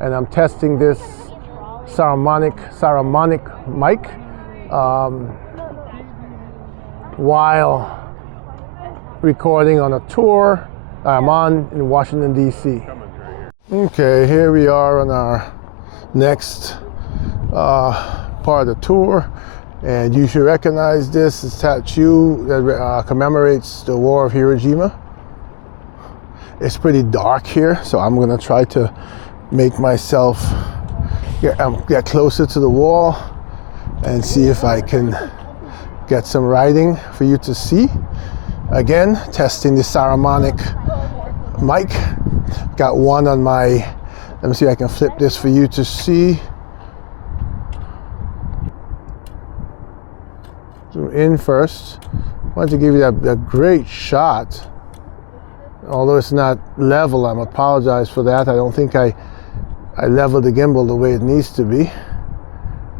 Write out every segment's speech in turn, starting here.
and I'm testing this Saramonic mic while recording on a tour I'm on in Washington, D.C. Okay, here we are on our next part of the tour, and you should recognize this. It's a tattoo that commemorates the War of Hiroshima. It's pretty dark here, so I'm gonna try to make myself get closer to the wall and see if I can get some writing for you to see. Again, testing the Saramonic mic. Got one on my, let me see if I can flip this for you to see. Zoom in first. I wanted to give you that great shot. Although it's not level, I apologize for that. I don't think I leveled the gimbal the way it needs to be,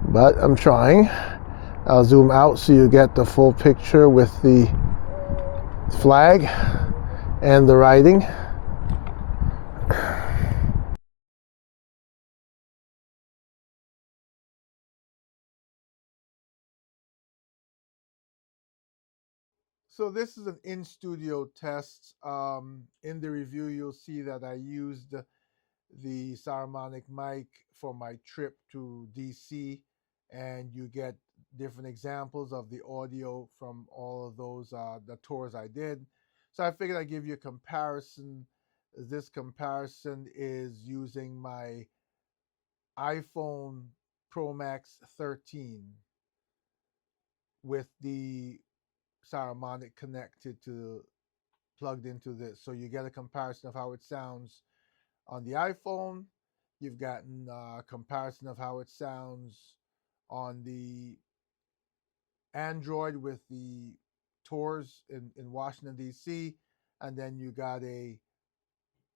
but I'm trying. I'll zoom out so you get the full picture with the flag and the writing. So this is an in-studio test. In the review, you'll see that I used the Saramonic mic for my trip to DC, and you get different examples of the audio from all of those the tours I did. So I figured I'd give you a comparison. This comparison is using my iPhone Pro Max 13 with the Saramonic connected to plugged into this. So you get a comparison of how it sounds on the iPhone. You've gotten a comparison of how it sounds on the Android with the tours in Washington, D.C. And then you got a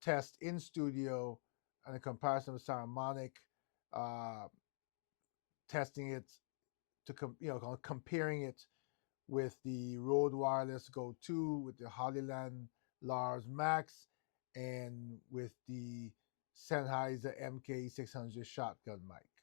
test in studio and a comparison of Saramonic, uh, testing it to, comparing it with the Rode Wireless Go 2, with the Hollyland Lars Max, and with the Sennheiser MK600 shotgun mic.